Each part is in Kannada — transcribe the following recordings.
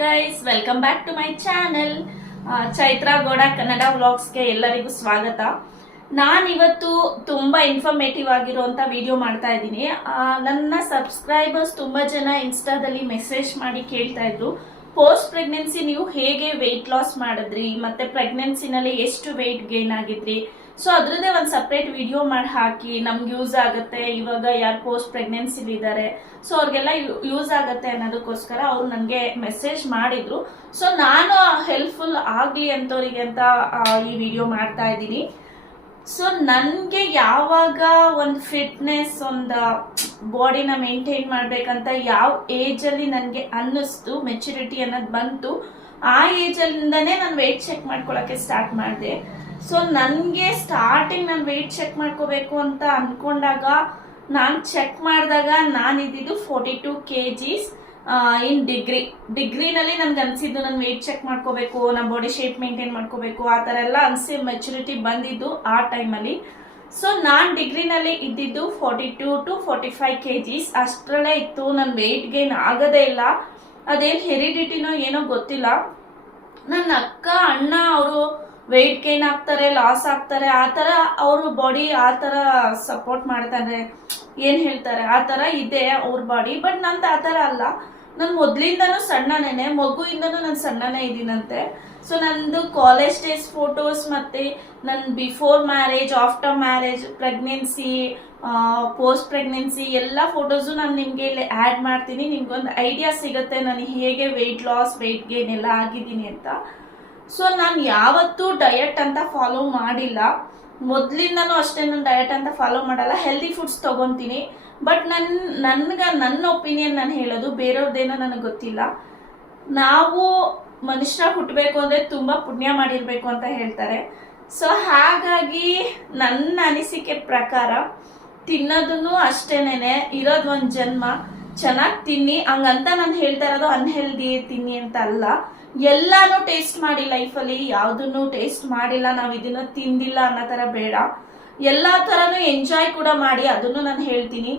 Guys, welcome back to my channel. Chaitra Gowda Kannada ವ್ಲಾಗ್ಸ್ಗೆ ಎಲ್ಲರಿಗೂ ಸ್ವಾಗತ. ನಾನಿವತ್ತು ತುಂಬಾ ಇನ್ಫಾರ್ಮೇಟಿವ್ ಆಗಿರುವಂತ ವಿಡಿಯೋ ಮಾಡ್ತಾ ಇದ್ದೀನಿ. ನನ್ನ ಸಬ್ಸ್ಕ್ರೈಬರ್ಸ್ ತುಂಬಾ ಜನ ಇನ್ಸ್ಟಾದಲ್ಲಿ ಮೆಸೇಜ್ ಮಾಡಿ ಕೇಳ್ತಾ ಇದ್ರು, ಪೋಸ್ಟ್ ಪ್ರೆಗ್ನೆನ್ಸಿ ನೀವು ಹೇಗೆ ವೆಯ್ಟ್ ಲಾಸ್ ಮಾಡಿದ್ರಿ, ಮತ್ತೆ ಪ್ರೆಗ್ನೆನ್ಸಿನಲ್ಲಿ ಎಷ್ಟು ವೆಯ್ಟ್ ಗೇನ್ ಆಗಿದ್ರಿ. ಸೊ ಅದ್ರದ್ದೇ ಒಂದು ಸಪ್ರೇಟ್ ವಿಡಿಯೋ ಮಾಡಿ ಹಾಕಿ, ನಮ್ಗೆ ಯೂಸ್ ಆಗುತ್ತೆ. ಇವಾಗ ಯಾರು ಪೋಸ್ಟ್ ಪ್ರೆಗ್ನೆನ್ಸಿಲಿ ಇದ್ದಾರೆ, ಸೊ ಅವ್ರಿಗೆಲ್ಲ ಯೂಸ್ ಆಗುತ್ತೆ ಅನ್ನೋದಕ್ಕೋಸ್ಕರ ಅವ್ರು ನನಗೆ ಮೆಸೇಜ್ ಮಾಡಿದ್ರು. ಸೊ ನಾನು ಹೆಲ್ಪ್ಫುಲ್ ಆಗ್ಲಿ ಅಂತವ್ರಿಗೆ ಅಂತ ಈ ವಿಡಿಯೋ ಮಾಡ್ತಾ ಇದ್ದೀನಿ. ಸೊ ನನಗೆ ಯಾವಾಗ ಒಂದು ಫಿಟ್ನೆಸ್, ಒಂದು ಬಾಡಿನ ಮೇಂಟೈನ್ ಮಾಡ್ಬೇಕಂತ ಯಾವ ಏಜ್ ಅಲ್ಲಿ ನನಗೆ ಅನ್ನಿಸ್ತು, ಮೆಚುರಿಟಿ ಅನ್ನೋದು ಬಂತು, ಆ ಏಜ್ ಅಲ್ಲಿಂದಾನೇ ನಾನು ವೆಯ್ಟ್ ಚೆಕ್ ಮಾಡ್ಕೊಳಕ್ಕೆ ಸ್ಟಾರ್ಟ್ ಮಾಡಿದೆ. ಸೊ ನನಗೆ ಸ್ಟಾರ್ಟಿಂಗ್ ನಾನು ವೆಯ್ಟ್ ಚೆಕ್ ಮಾಡ್ಕೋಬೇಕು ಅಂತ ಅನ್ಕೊಂಡಾಗ, ನಾನು ಚೆಕ್ ಮಾಡಿದಾಗ ನಾನು ಇದ್ದಿದ್ದು 42 kgs ಇನ್ ಡಿಗ್ರಿನಲ್ಲಿ ನನ್ಗೆ ಅನ್ಸಿದ್ದು ನಾನು ವೆಯ್ಟ್ ಚೆಕ್ ಮಾಡ್ಕೋಬೇಕು, ನಮ್ಮ ಬಾಡಿ ಶೇಪ್ ಮೇಂಟೈನ್ ಮಾಡ್ಕೋಬೇಕು, ಆ ಥರ ಎಲ್ಲ ಅನ್ಸಿ ಮೆಚುರಿಟಿ ಬಂದಿದ್ದು ಆ ಟೈಮಲ್ಲಿ. ಸೊ ನಾನು ಡಿಗ್ರಿನಲ್ಲಿ ಇದ್ದಿದ್ದು 42 to 45 kgs ಅಷ್ಟರಲ್ಲೇ ಇತ್ತು. ನನ್ನ ವೆಯ್ಟ್ ಗೇನ್ ಆಗೋದೇ ಇಲ್ಲ. ಅದೇನು ಹೆರಿಡಿಟಿನೋ ಏನೋ ಗೊತ್ತಿಲ್ಲ. ನನ್ನ ಅಕ್ಕ ಅಣ್ಣ ಅವರು ವೆಯ್ಟ್ ಗೇನ್ ಆಗ್ತಾರೆ, ಲಾಸ್ ಆಗ್ತಾರೆ, ಆ ಥರ ಅವ್ರ ಬಾಡಿ ಆ ಥರ ಸಪೋರ್ಟ್ ಮಾಡ್ತಾರೆ, ಏನು ಹೇಳ್ತಾರೆ ಆ ಥರ ಇದೆ ಅವ್ರ ಬಾಡಿ. ಬಟ್ ನಂದು ಆ ಥರ ಅಲ್ಲ. ನಾನು ಮೊದಲಿಂದನೂ ಸಣ್ಣನೇನೆ, ಮಗುವಿಂದನೂ ನಾನು ಸಣ್ಣನೇ ಇದ್ದೀನಂತೆ. ಸೊ ನಂದು ಕಾಲೇಜ್ ಡೇಸ್ ಫೋಟೋಸ್, ಮತ್ತೆ ನನ್ನ before marriage, after marriage, pregnancy, post pregnancy ಎಲ್ಲ ಫೋಟೋಸು ನಾನು ನಿಮಗೆ ಇಲ್ಲಿ ಆ್ಯಡ್ ಮಾಡ್ತೀನಿ. ನಿಮ್ಗೊಂದು ಐಡಿಯಾ ಸಿಗುತ್ತೆ ನಾನು ಹೇಗೆ ವೆಯ್ಟ್ ಲಾಸ್, ವೆಯ್ಟ್ ಗೇನ್ ಎಲ್ಲ ಆಗಿದ್ದೀನಿ ಅಂತ. ಸೊ ನಾನು ಯಾವತ್ತೂ ಡಯಟ್ ಅಂತ ಫಾಲೋ ಮಾಡಿಲ್ಲ. ಮೊದಲಿಂದನೂ ಅಷ್ಟೇ ನಾನು ಡಯಟ್ ಅಂತ ಫಾಲೋ ಮಾಡಲ್ಲ. ಹೆಲ್ದಿ ಫುಡ್ಸ್ ತಗೊತೀನಿ. ಬಟ್ ನನ್ನ ಒಪಿನಿಯನ್ ನಾನು ಹೇಳೋದು, ಬೇರೆಯವ್ರದ್ದೇನೋ ನನಗೆ ಗೊತ್ತಿಲ್ಲ. ನಾವು ಮನುಷ್ಯ ಹುಟ್ಟಬೇಕು ಅಂದರೆ ತುಂಬ ಪುಣ್ಯ ಮಾಡಿರಬೇಕು ಅಂತ ಹೇಳ್ತಾರೆ. ಸೊ ಹಾಗಾಗಿ ನನ್ನ ಅನಿಸಿಕೆ ಪ್ರಕಾರ ತಿನ್ನೋದನ್ನು ಅಷ್ಟೇನೆ, ಇರೋದು ಒಂದು ಜನ್ಮ, ಚೆನ್ನಾಗಿ ತಿನ್ನಿ. ಹಂಗಂತ ನಾನು ಹೇಳ್ತಾ ಇರೋದು ಅನ್ಹೆಲ್ದಿ ತಿನ್ನಿ ಅಂತ ಅಲ್ಲ. ಎಲ್ಲಾನು ಟೇಸ್ಟ್ ಮಾಡಿ ಲೈಫಲ್ಲಿ, ಯಾವುದನ್ನು ಟೇಸ್ಟ್ ಮಾಡಿಲ್ಲ, ನಾವು ಇದನ್ನ ತಿಂದಿಲ್ಲ ಅನ್ನೋ ಥರ ಬೇಡ. ಎಲ್ಲಾ ಥರನೂ ಎಂಜಾಯ್ ಕೂಡ ಮಾಡಿ, ಅದನ್ನು ನಾನು ಹೇಳ್ತೀನಿ.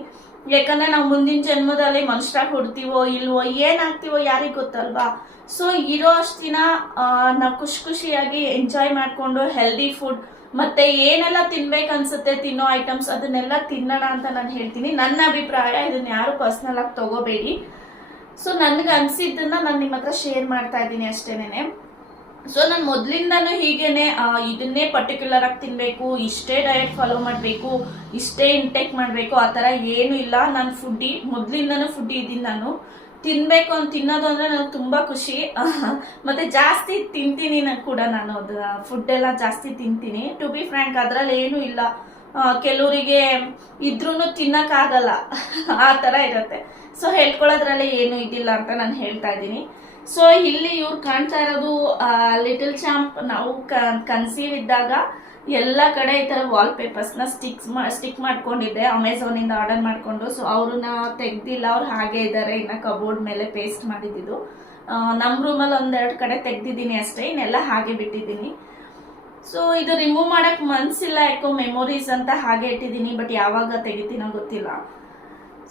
ಯಾಕಂದ್ರೆ ನಾವು ಮುಂದಿನ ಜನ್ಮದಲ್ಲಿ ಮನುಷ್ಯರಾಗಿ ಹುಡ್ತೀವೋ ಇಲ್ವೋ, ಏನಾಗ್ತೀವೋ ಯಾರಿಗೆ ಗೊತ್ತಲ್ವಾ. ಸೊ ಇರೋ ಅಷ್ಟು ದಿನ ನಾವು ಖುಷಿಯಾಗಿ ಎಂಜಾಯ್ ಮಾಡಿಕೊಂಡು ಹೆಲ್ದಿ ಫುಡ್ ಮತ್ತೆ ಏನೆಲ್ಲ ತಿನ್ಬೇಕನ್ಸುತ್ತೆ ತಿನ್ನೋ ಐಟಮ್ಸ್ ಅದನ್ನೆಲ್ಲ ತಿನ್ನೋಣ ಅಂತ ನಾನು ಹೇಳ್ತೀನಿ. ನನ್ನ ಅಭಿಪ್ರಾಯ, ಇದನ್ನ ಯಾರು ಪರ್ಸನಲ್ ಆಗಿ ತಗೋಬೇಡಿ. ಸೊ ನನ್ಗೆ ಅನ್ಸಿದ್ದನ್ನ ನಾನು ನಿಮ್ಮ ಹತ್ರ ಶೇರ್ ಮಾಡ್ತಾ ಇದ್ದೀನಿ ಅಷ್ಟೇನೆ. ಸೊ ನಾನು ಮೊದಲಿಂದನೂ ಹೀಗೇನೆ ಇದನ್ನೇ ಪರ್ಟಿಕ್ಯುಲರ್ ಆಗಿ ತಿನ್ಬೇಕು, ಇಷ್ಟೇ ಡಯಟ್ ಫಾಲೋ ಮಾಡಬೇಕು, ಇಷ್ಟೇ ಇಂಟೇಕ್ ಮಾಡಬೇಕು, ಆ ಥರ ಏನು ಇಲ್ಲ. ನಾನು ಫುಡ್ಡಿ, ಮೊದಲಿಂದನೂ ಫುಡ್ಡಿ ಇದ್ದೀನಿ. ನಾನು ತಿನ್ಬೇಕು ಅಂತ ತಿನ್ನೋದು ಅಂದ್ರೆ ನನಗೆ ತುಂಬಾ ಖುಷಿ. ಮತ್ತೆ ಜಾಸ್ತಿ ತಿಂತೀನಿ ಕೂಡ ನಾನು ಫುಡ್ ಎಲ್ಲ ಜಾಸ್ತಿ ತಿಂತೀನಿ. ಟು ಬಿ ಫ್ರ್ಯಾಂಕ್, ಅದ್ರಲ್ಲಿ ಏನು ಇಲ್ಲ. ಕೆಲವರಿಗೆ ಇದ್ರೂ ತಿನ್ನಕ್ಕಾಗಲ್ಲ, ಆ ಥರ ಇರುತ್ತೆ. ಸೊ ಹೇಳ್ಕೊಳ್ಳೋದ್ರಲ್ಲಿ ಏನು ಇದಿಲ್ಲ ಅಂತ ನಾನು ಹೇಳ್ತಾ ಇದ್ದೀನಿ. ಸೊ ಇಲ್ಲಿ ಇವ್ರು ಕಾಣ್ತಾ ಇರೋದು ಲಿಟಲ್ ಚಾಂಪ್. ನಾವು ಕನ್ಸೀವ್ ಇದ್ದಾಗ ಎಲ್ಲ ಕಡೆ ಈ ಥರ ವಾಲ್ ಪೇಪರ್ಸ್ನ ಸ್ಟಿಕ್ ಮಾಡ್ಕೊಂಡಿದ್ದೆ, ಅಮೆಝಾನಿಂದ ಆರ್ಡರ್ ಮಾಡಿಕೊಂಡು. ಸೊ ಅವ್ರನ್ನ ತೆಗ್ದಿಲ್ಲ, ಅವ್ರು ಹಾಗೆ ಇದ್ದಾರೆ. ಇನ್ನು ಕಬೋರ್ಡ್ ಮೇಲೆ ಪೇಸ್ಟ್ ಮಾಡಿದ್ದು. ನಮ್ಮ ರೂಮಲ್ಲಿ ಒಂದೆರಡು ಕಡೆ ತೆಗ್ದಿದ್ದೀನಿ ಅಷ್ಟೇ, ಇನ್ನೆಲ್ಲ ಹಾಗೆ ಬಿಟ್ಟಿದ್ದೀನಿ. ಸೊ ಇದು ರಿಮೂವ್ ಮಾಡಕ್ ಮನ್ಸಿಲ್ಲ, ಯಾಕೋ ಮೆಮೊರೀಸ್ ಅಂತ ಹಾಗೆ ಇಟ್ಟಿದ್ದೀನಿ. ಬಟ್ ಯಾವಾಗ ತೆಗಿತೀನೋ ಗೊತ್ತಿಲ್ಲ.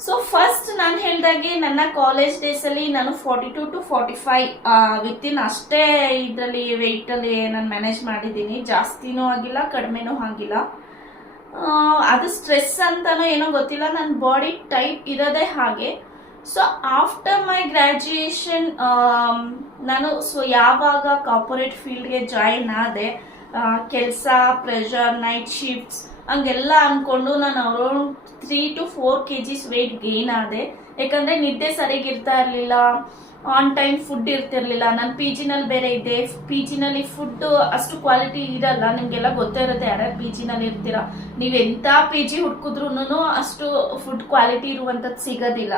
ಸೊ ಫಸ್ಟ್ ನಾನು ಹೇಳ್ದಾಗೆ ನನ್ನ ಕಾಲೇಜ್ ಡೇಸ್ ಅಲ್ಲಿ ನಾನು 42 to 45 ವಿತಿನ್ ಅಷ್ಟೇ ಇದರಲ್ಲಿ ವೆಯ್ಟ್ ಅಲ್ಲಿ ನಾನು ಮ್ಯಾನೇಜ್ ಮಾಡಿದ್ದೀನಿ. ಜಾಸ್ತಿನೂ ಆಗಿಲ್ಲ, ಕಡಿಮೆನೂ ಆಗಿಲ್ಲ. ಅದು ಸ್ಟ್ರೆಸ್ ಅಂತಾನೋ ಏನೋ ಗೊತ್ತಿಲ್ಲ, ನನ್ನ ಬಾಡಿ ಟೈಪ್ ಇರೋದೇ ಹಾಗೆ. ಸೊ ಆಫ್ಟರ್ ಮೈ ಗ್ರಾಜ್ಯುಯೇಷನ್ ನಾನು ಯಾವಾಗ ಕಾರ್ಪೊರೇಟ್ ಫೀಲ್ಡ್ಗೆ ಜಾಯಿನ್ ಆದೆ, ಕೆಲಸ, ಪ್ರೆಷರ್, ನೈಟ್ ಶಿಫ್ಟ್ಸ್ ಹಂಗೆಲ್ಲ ಅನ್ಕೊಂಡು ನಾನು around 3 to 4 kgs weight gain ಆದೆ. ಯಾಕಂದ್ರೆ ನಿದ್ದೆ ಸರಿಗಿರ್ತಾ ಇರಲಿಲ್ಲ, ಆನ್ ಟೈಮ್ ಫುಡ್ ಇರ್ತಿರ್ಲಿಲ್ಲ. ನಾನು ಪಿ ಜಿನಲ್ಲಿ ಬೇರೆ ಇದ್ದೆ. ಪಿ ಜಿನಲ್ಲಿ ಫುಡ್ ಅಷ್ಟು ಕ್ವಾಲಿಟಿ ಇರಲ್ಲ, ನಿಮ್ಗೆಲ್ಲ ಗೊತ್ತೇ ಇರುತ್ತೆ ಯಾರ್ಯಾರು ಪಿ ಜಿನಲ್ಲಿ ಇರ್ತೀರಾ. ನೀವು ಎಂಥ ಪಿ ಜಿ ಹುಡ್ಕಿದ್ರು ಅಷ್ಟು ಫುಡ್ ಕ್ವಾಲಿಟಿ ಇರುವಂಥದ್ದು ಸಿಗೋದಿಲ್ಲ,